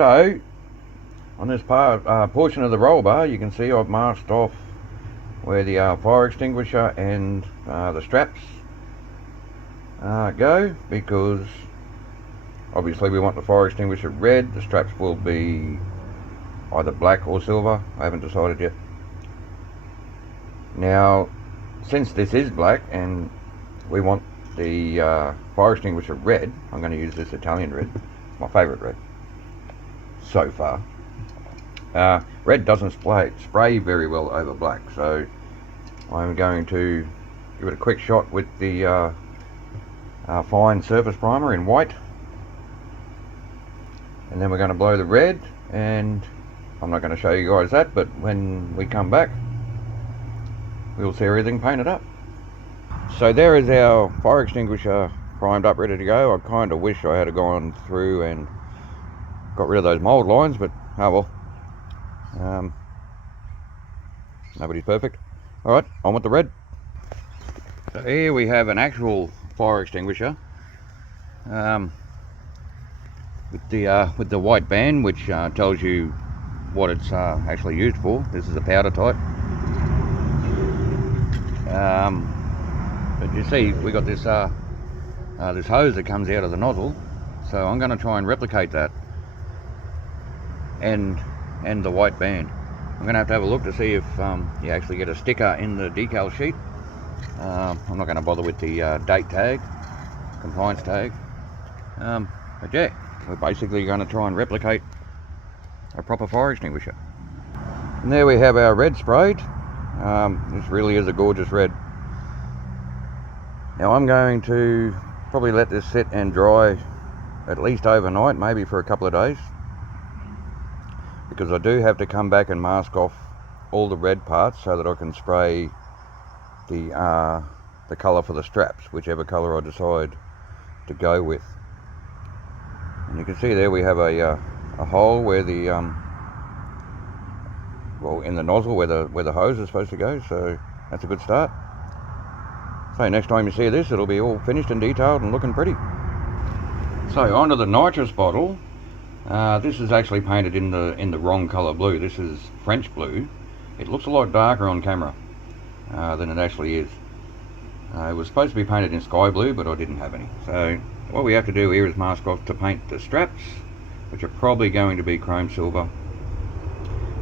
So on this portion of the roll bar, you can see I've masked off where the fire extinguisher and the straps go, because obviously we want the fire extinguisher red. The straps will be either black or silver. I haven't decided yet. Now, since this is black and we want the fire extinguisher red, I'm going to use this Italian red, my favourite red so far. Red doesn't spray very well over black, so I'm going to give it a quick shot with the fine surface primer in white, and then we're going to blow the red, and I'm not going to show you guys that, but when we come back we'll see everything painted up. So there is our fire extinguisher primed up, ready to go. I kind of wish I had gone through and got rid of those mold lines, but oh well. Nobody's perfect. Alright, on with the red. So here we have an actual fire extinguisher with the white band, which tells you what it's actually used for. This is a powder type. But you see, we got this this hose that comes out of the nozzle, so I'm going to try and replicate that, and the white band. I'm going to have a look to see if you actually get a sticker in the decal sheet. I'm not going to bother with the date tag, compliance tag, but yeah, we're basically going to try and replicate a proper fire extinguisher. And there we have our red sprayed. This really is a gorgeous red. Now I'm going to probably let this sit and dry at least overnight, maybe for a couple of days, because I do have to come back and mask off all the red parts so that I can spray the colour for the straps, whichever colour I decide to go with. And you can see there we have a hole where the well, in the nozzle where the hose is supposed to go, so that's a good start. So next time you see this, it'll be all finished and detailed and looking pretty. So onto the nitrous bottle. This is actually painted in the wrong colour blue. This is French blue. It looks a lot darker on camera than it actually is. It was supposed to be painted in sky blue, but I didn't have any. So what we have to do here is mask off to paint the straps, which are probably going to be chrome silver.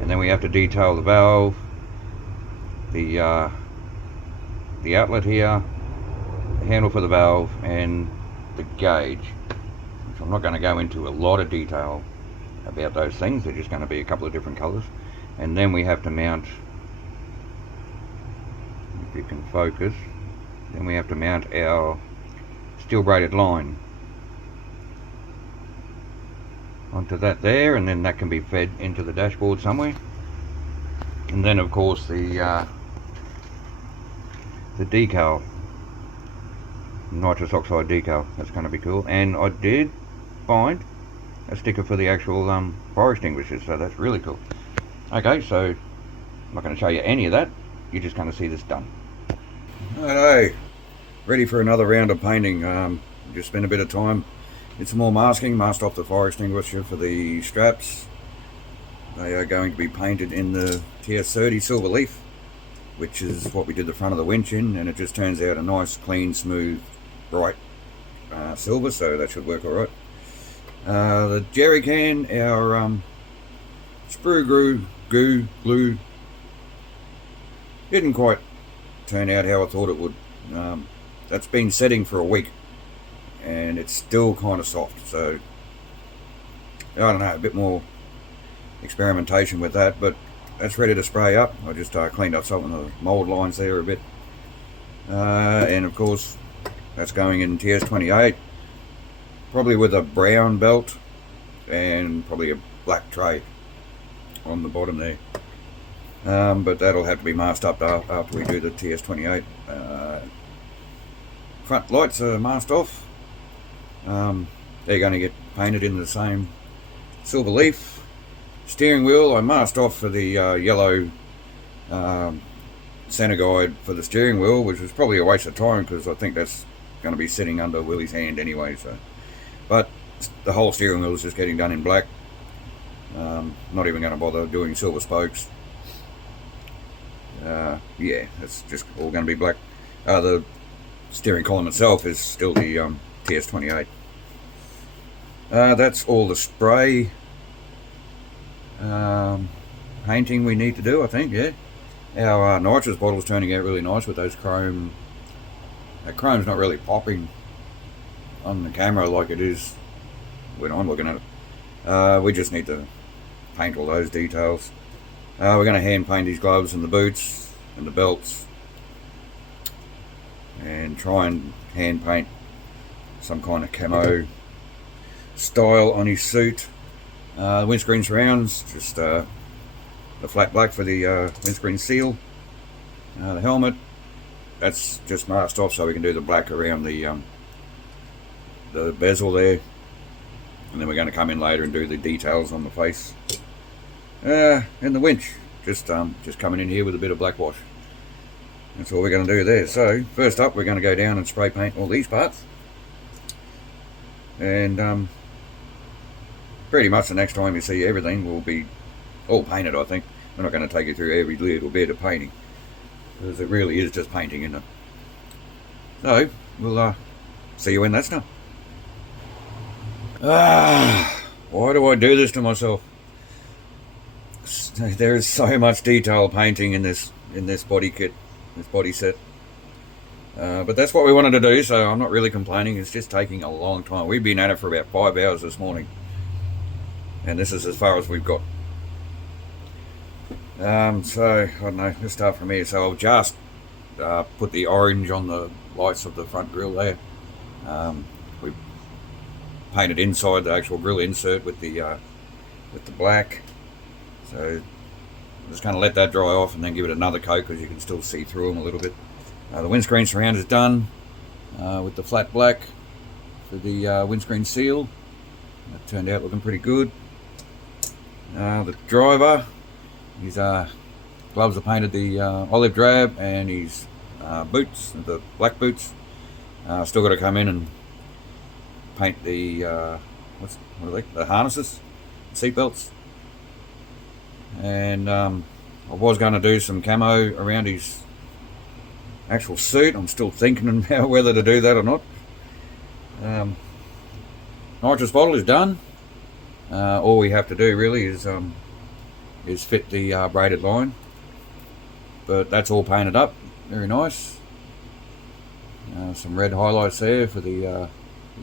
And then we have to detail the valve, the outlet here, the handle for the valve, and the gauge, which I'm not going to go into a lot of detail about those things. They're just going to be a couple of different colours. And then we have to mount, if you can focus, then we have to mount our steel braided line onto that there, and then that can be fed into the dashboard somewhere. And then of course the decal, nitrous oxide decal, that's going to be cool. And I did find a sticker for the actual fire extinguishers, so that's really cool. Okay, so I'm not going to show you any of that, you're just going to see this done. Hello, ready for another round of painting. Just spent a bit of time, did some more masking, masked off the fire extinguisher for the straps. They are going to be painted in the TS30 silver leaf, which is what we did the front of the winch in, and it just turns out a nice, clean, smooth, bright silver, so that should work alright. The jerry can, our sprue glue didn't quite turn out how I thought it would. That's been setting for a week and it's still kind of soft, so I don't know, a bit more experimentation with that, but that's ready to spray up. I just cleaned up some of the mold lines there a bit, and of course that's going in TS28, probably with a brown belt and probably a black tray on the bottom there, but that'll have to be masked up after we do the TS28. Front lights are masked off. They're going to get painted in the same silver leaf. Steering wheel I masked off for the yellow center guide for the steering wheel, which was probably a waste of time because I think that's going to be sitting under Willy's hand anyway. So, but the whole steering wheel is just getting done in black. Not even going to bother doing silver spokes. Yeah, it's just all going to be black. The steering column itself is still the TS28. That's all the spray painting we need to do, I think. Yeah, our nitrous bottle's turning out really nice with those chrome. That chrome's not really popping on the camera like it is when I'm looking at it. We just need to paint all those details. We're going to hand paint these gloves and the boots and the belts, and try and hand paint some kind of camo style on his suit. The windscreen surrounds, just the flat black for the windscreen seal. The helmet, that's just masked off so we can do the black around the bezel there, and then we're going to come in later and do the details on the face. And the winch, just coming in here with a bit of black wash. That's all we're going to do there. So first up, we're going to go down and spray paint all these parts, and pretty much the next time you see everything will be all painted, I think. We're not going to take you through every little bit of painting, because it really is just painting, isn't it? So we'll see you when that's done. Why do I do this to myself? There is so much detail painting in this body kit, this body set. But that's what we wanted to do, so I'm not really complaining. It's just taking a long time. We've been at it for about 5 hours this morning, and this is as far as we've got. So I don't know, let's start from here. So I've just put the orange on the lights of the front grille there. We painted inside the actual grille insert with the black. So I'm just going to let that dry off and then give it another coat, because you can still see through them a little bit. The windscreen surround is done with the flat black for the windscreen seal. That turned out looking pretty good. The driver, his gloves are painted the olive drab, and his boots, the black boots, still got to come in and paint the what are they? The harnesses, seat belts. And I was going to do some camo around his actual suit. I'm still thinking about whether to do that or not. Nitrous bottle is done. All we have to do really is fit the braided line, but that's all painted up very nice. Some red highlights there for the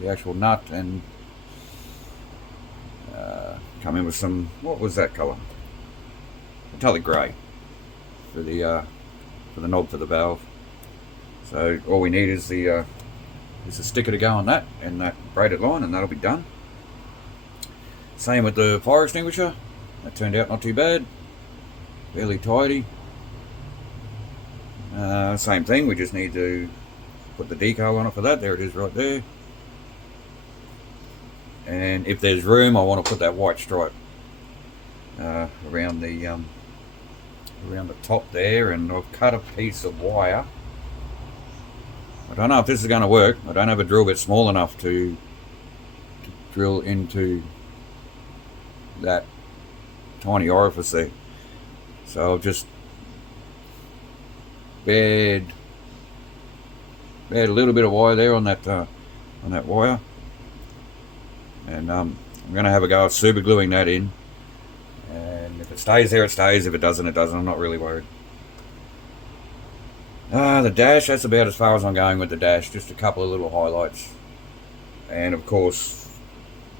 actual nut, and come in with some, what was that colour? Metallic grey for the knob for the valve. So all we need is the sticker to go on that and that braided line, and that'll be done. Same with the fire extinguisher. That turned out not too bad, fairly tidy. Same thing, we just need to put the decal on it for that. There it is right there. And if there's room, I want to put that white stripe around the top there, and I've cut a piece of wire. I don't know if this is going to work. I don't have a drill bit small enough to drill into that tiny orifice there, so I've just bared a little bit of wire there on that wire, and I'm going to have a go at super gluing that in, and if it stays there it stays, if it doesn't it doesn't. I'm not really worried. The dash, that's about as far as I'm going with the dash, just a couple of little highlights, and of course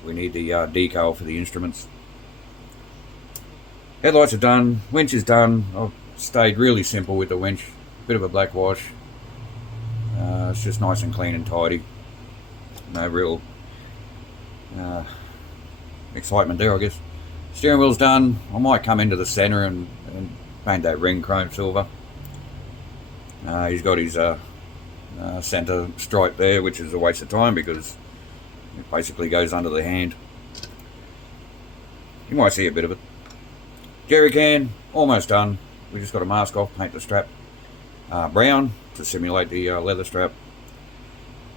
we need the decal for the instruments. Headlights are done, winch is done. I've stayed really simple with the winch, bit of a black wash. It's just nice and clean and tidy. No real excitement there, I guess. Steering wheel's done. I might come into the centre and paint that ring chrome silver. He's got his centre stripe there, which is a waste of time because it basically goes under the hand. You might see a bit of it. Jerry can, almost done. We just got to mask off, paint the strap brown to simulate the leather strap.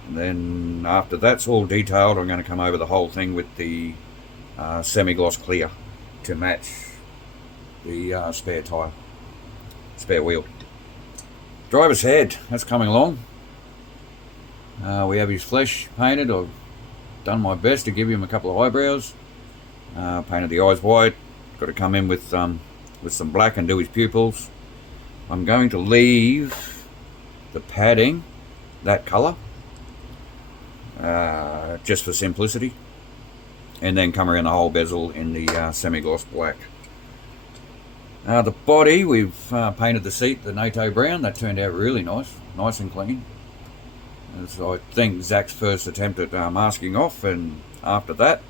And then after that's all detailed, I'm going to come over the whole thing with the semi-gloss clear. to match the spare wheel. Driver's head, that's coming along. We have his flesh painted. I've done my best to give him a couple of eyebrows. Painted the eyes white. Got to come in with some black and do his pupils. I'm going to leave the padding that colour, just for simplicity, and then come around the whole bezel in the semi-gloss black. The body, we've painted the seat the NATO brown. That turned out really nice and clean. So I think Zach's first attempt at masking off, and after that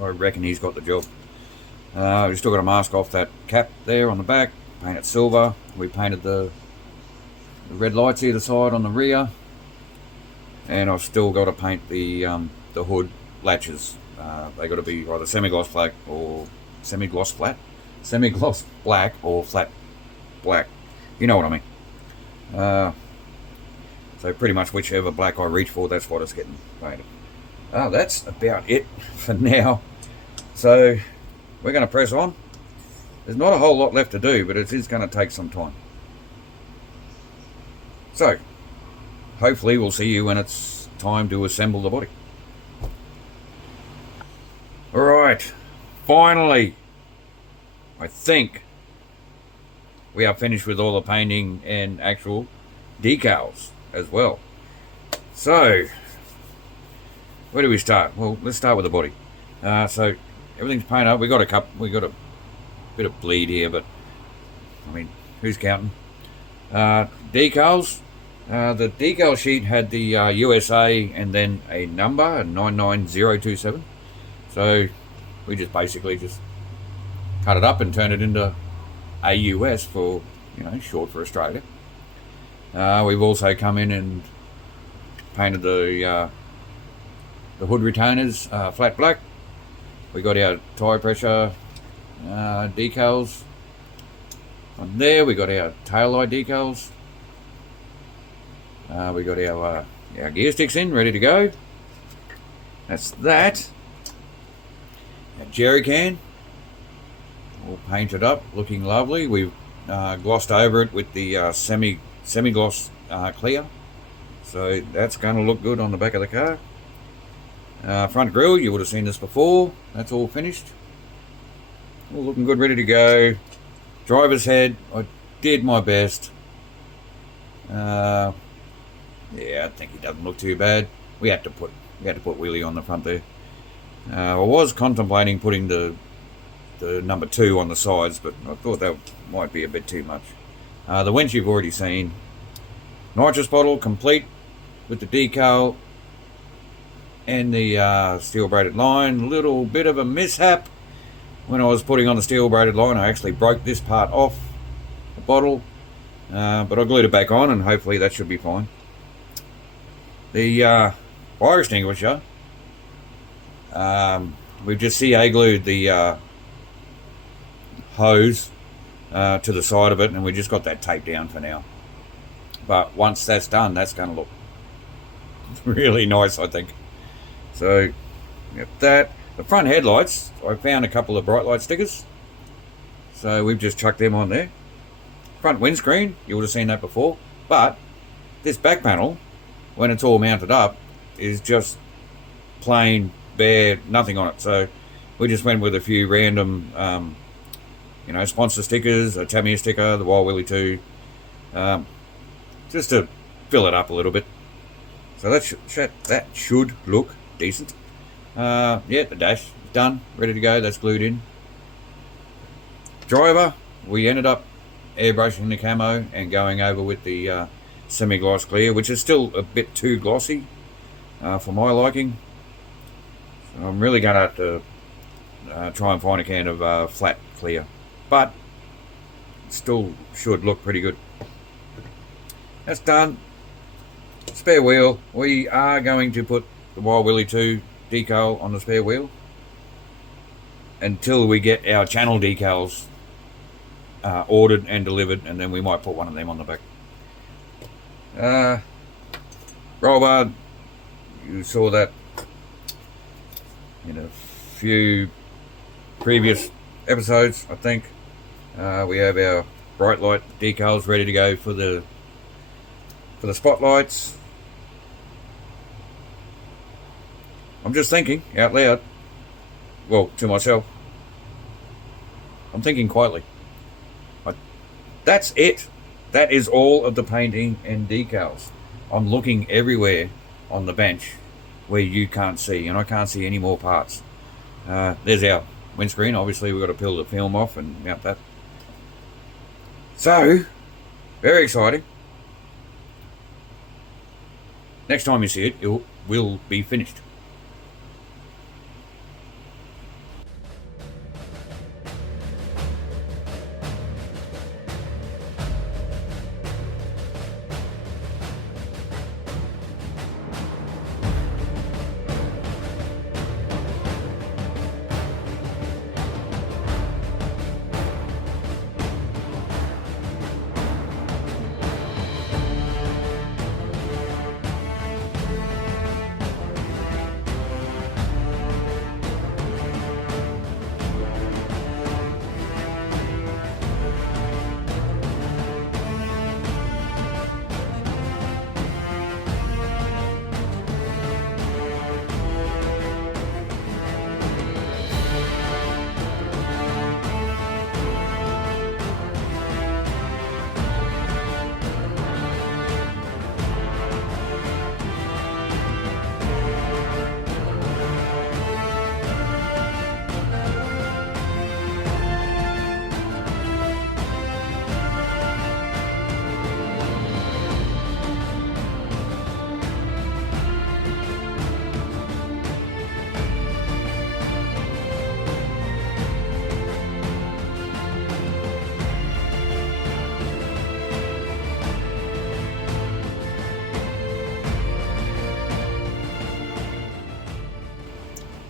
I reckon he's got the job. We've still got to mask off that cap there on the back, paint it silver. We painted the red lights either side on the rear, and I've still got to paint the hood latches. They got to be either semi-gloss black or semi-gloss black or flat black. You know what I mean. So pretty much whichever black I reach for, that's what it's getting painted. That's about it for now. So we're going to press on. There's not a whole lot left to do, but it is going to take some time. So hopefully we'll see you when it's time to assemble the body. Alright, finally, I think we are finished with all the painting and actual decals as well. So where do we start? Well, let's start with the body. So everything's painted up. We got a bit of bleed here, but I mean, who's counting? Decals. The decal sheet had the USA and then a number, 99027. So we just basically cut it up and turned it into AUS for, short for Australia. We've also come in and painted the hood retainers flat black. We got our tyre pressure decals on there. We got our tail light decals. We got our gear sticks in, ready to go. That's that. Our jerry can, all painted up, looking lovely. We've glossed over it with the semi-gloss clear, so that's going to look good on the back of the car. Front grille, you would have seen this before. That's all finished, all looking good, ready to go. Driver's head, I did my best. I think he doesn't look too bad. We had to put Willy on the front there. I was contemplating putting the number 2 on the sides, but I thought that might be a bit too much. The winch you've already seen. Nitrous bottle complete with the decal and the steel braided line. Little bit of a mishap when I was putting on the steel braided line. I actually broke this part off the bottle, but I glued it back on, and hopefully that should be fine. The fire extinguisher, we've just CA glued the hose to the side of it, and we just got that taped down for now. But once that's done, that's going to look really nice, I think. So got that. The front headlights, I found a couple of bright light stickers, so we've just chucked them on there. Front windscreen, you would have seen that before, but this back panel, when it's all mounted up, is just plain bare, nothing on it. So we just went with a few random sponsor stickers, a Tamiya sticker, the Wild Willy 2, just to fill it up a little bit. So that should look decent. The dash done, ready to go. That's glued in. Driver, we ended up airbrushing the camo and going over with the semi-gloss clear, which is still a bit too glossy for my liking. So I'm really going to have to try and find a can of flat clear, but it still should look pretty good. That's done. Spare wheel, we are going to put the Wild Willy 2 decal on the spare wheel until we get our channel decals ordered and delivered, and then we might put one of them on the back. Roll bar, you saw that in a few previous episodes, I think. We have our bright light decals ready to go for the spotlights. I'm just thinking out loud, well, to myself. I'm thinking quietly. That's it. That is all of the painting and decals. I'm looking everywhere on the bench where you can't see, and I can't see any more parts. There's our windscreen. Obviously, we've got to peel the film off and mount that. So, very exciting. Next time you see it, it will be finished.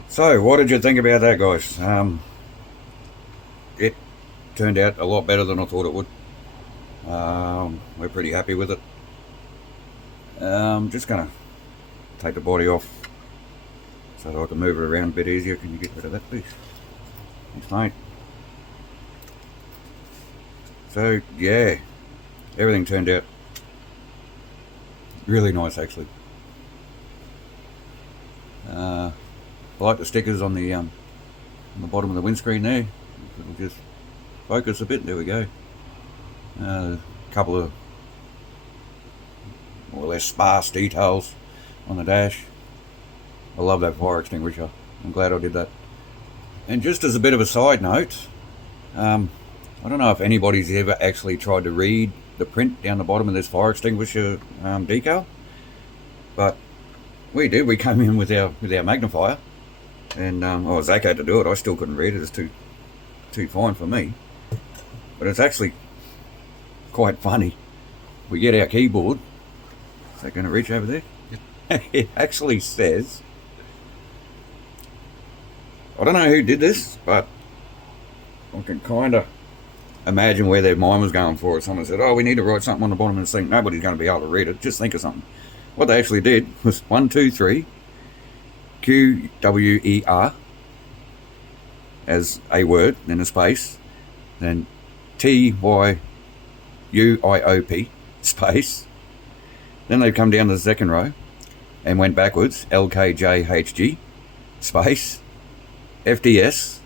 So, what did you think about that, guys? It turned out a lot better than I thought it would. We're pretty happy with it. Just gonna take the body off so that I can move it around a bit easier. Can you get rid of that, please? Thanks, mate. So, yeah, everything turned out really nice, actually. I like the stickers on the bottom of the windscreen there. It'll just focus a bit. There we go. A couple of more or less sparse details on the dash. I love that fire extinguisher. I'm glad I did that. And just as a bit of a side note, I don't know if anybody's ever actually tried to read the print down the bottom of this fire extinguisher decal, but we did. We came in with our magnifier, and Zach had to do it. I still couldn't read it. It's too fine for me. But it's actually quite funny. We get our keyboard. Is that going to reach over there? It actually says, I don't know who did this, but I can kind of imagine where their mind was going for it. Someone said, oh, we need to write something on the bottom of this thing. Nobody's going to be able to read it. Just think of something. What they actually did was 1, 2, 3, QWER as a word, then a space, then TYUIOP space. Then they've come down to the second row and went backwards, LKJHG space, FDS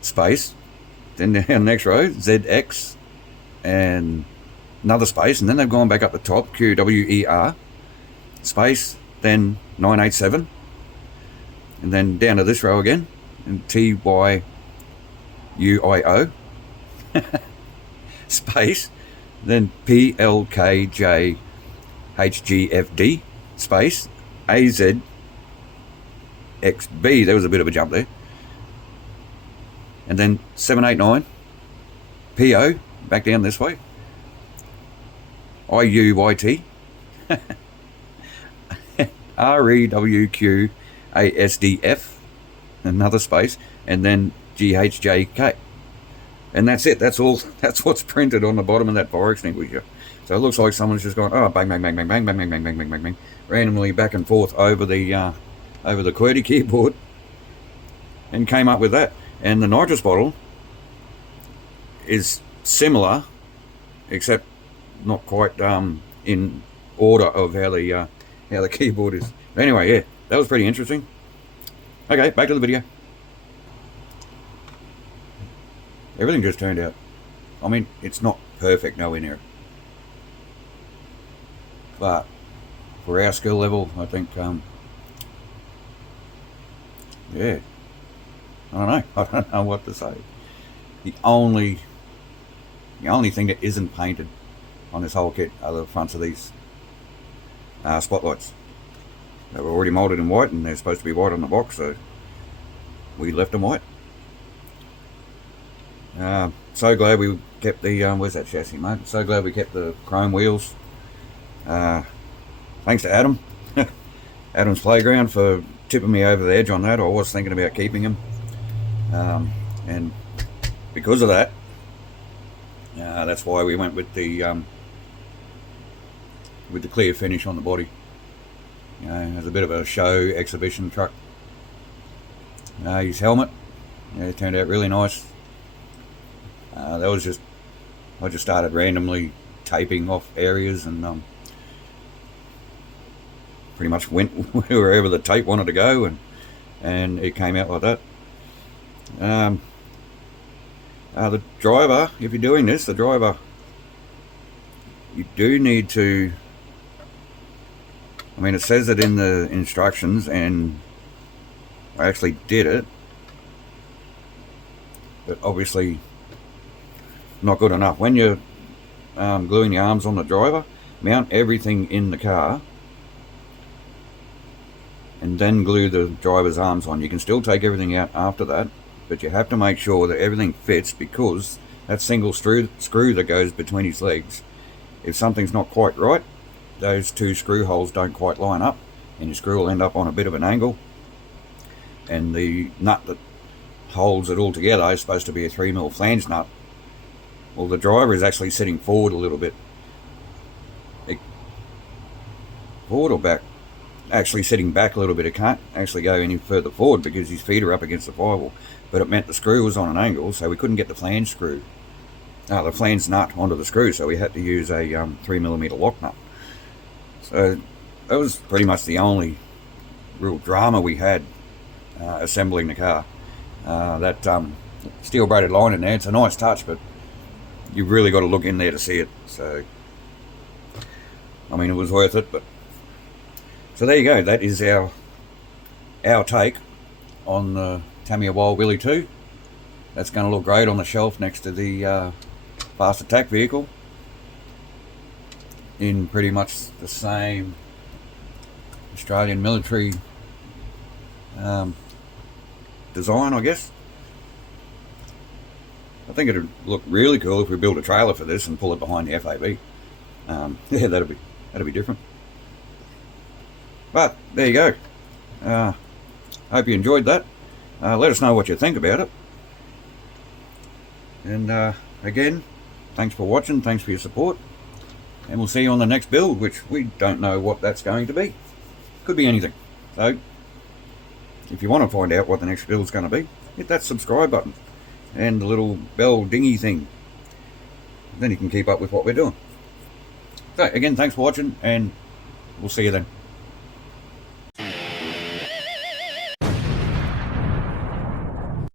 space. Then down the next row, ZX and another space, and then they've gone back up the top, QWER space, then 987, and then down to this row again, and TYUIO space, then PLKJHGFD space, AZXB. There was a bit of a jump there. And then 789 PO back down this way, IUYT REWQASDF, another space, and then GHJK. And that's it. That's all. That's what's printed on the bottom of that fire extinguisher. So it looks like someone's just gone, oh, bang, bang, bang, bang, bang, bang, bang, bang, bang, bang, bang, bang, randomly back and forth over the QWERTY keyboard, and came up with that. And the nitrous bottle is similar, except not quite in order of how the keyboard is. Anyway, yeah, that was pretty interesting. Okay, back to the video. Everything just turned out. I mean, it's not perfect, nowhere near it. But for our skill level, I think, yeah, I don't know. I don't know what to say. The only thing that isn't painted on this whole kit are the fronts of these spotlights. They were already molded in white, and they're supposed to be white on the box, so we left them white. So glad we kept the where's that chassis, mate? So glad we kept the chrome wheels. Thanks to Adam, Adam's Playground, for tipping me over the edge on that. I was thinking about keeping them, and because of that, that's why we went with the clear finish on the body. You know, as a bit of a show exhibition truck. His helmet, it turned out really nice. That was just, I just started randomly taping off areas, and pretty much went wherever the tape wanted to go, and it came out like that. The driver, if you're doing this, the driver, you do need to, I mean, it says it in the instructions, and I actually did it, but obviously not good enough. When you're gluing the arms on the driver, mount everything in the car and then glue the driver's arms on. You can still take everything out after that, but you have to make sure that everything fits, because that single screw that goes between his legs, if something's not quite right, those two screw holes don't quite line up, and your screw will end up on a bit of an angle, and the nut that holds it all together is supposed to be a 3mm flange nut. Well, the driver is actually sitting forward a little bit. Forward or back? Actually sitting back a little bit. It can't actually go any further forward because his feet are up against the firewall, but it meant the screw was on an angle, so we couldn't get the flange nut onto the screw, so we had to use a 3mm lock nut. So that was pretty much the only real drama we had assembling the car. That steel braided line in there, it's a nice touch, but you've really got to look in there to see it. So I mean, it was worth it. But so there you go, that is our take on the Tamiya Wild Willy 2. That's going to look great on the shelf next to the fast attack vehicle, in pretty much the same Australian military design, I guess. I think it'd look really cool if we build a trailer for this and pull it behind the FAB. Yeah, that'd be different. But there you go. Hope you enjoyed that. Let us know what you think about it. And again, thanks for watching, thanks for your support, and we'll see you on the next build, which we don't know what that's going to be. Could be anything. So if you want to find out what the next build is going to be, hit that subscribe button and the little bell dingy thing. Then you can keep up with what we're doing. So again, thanks for watching, and we'll see you then.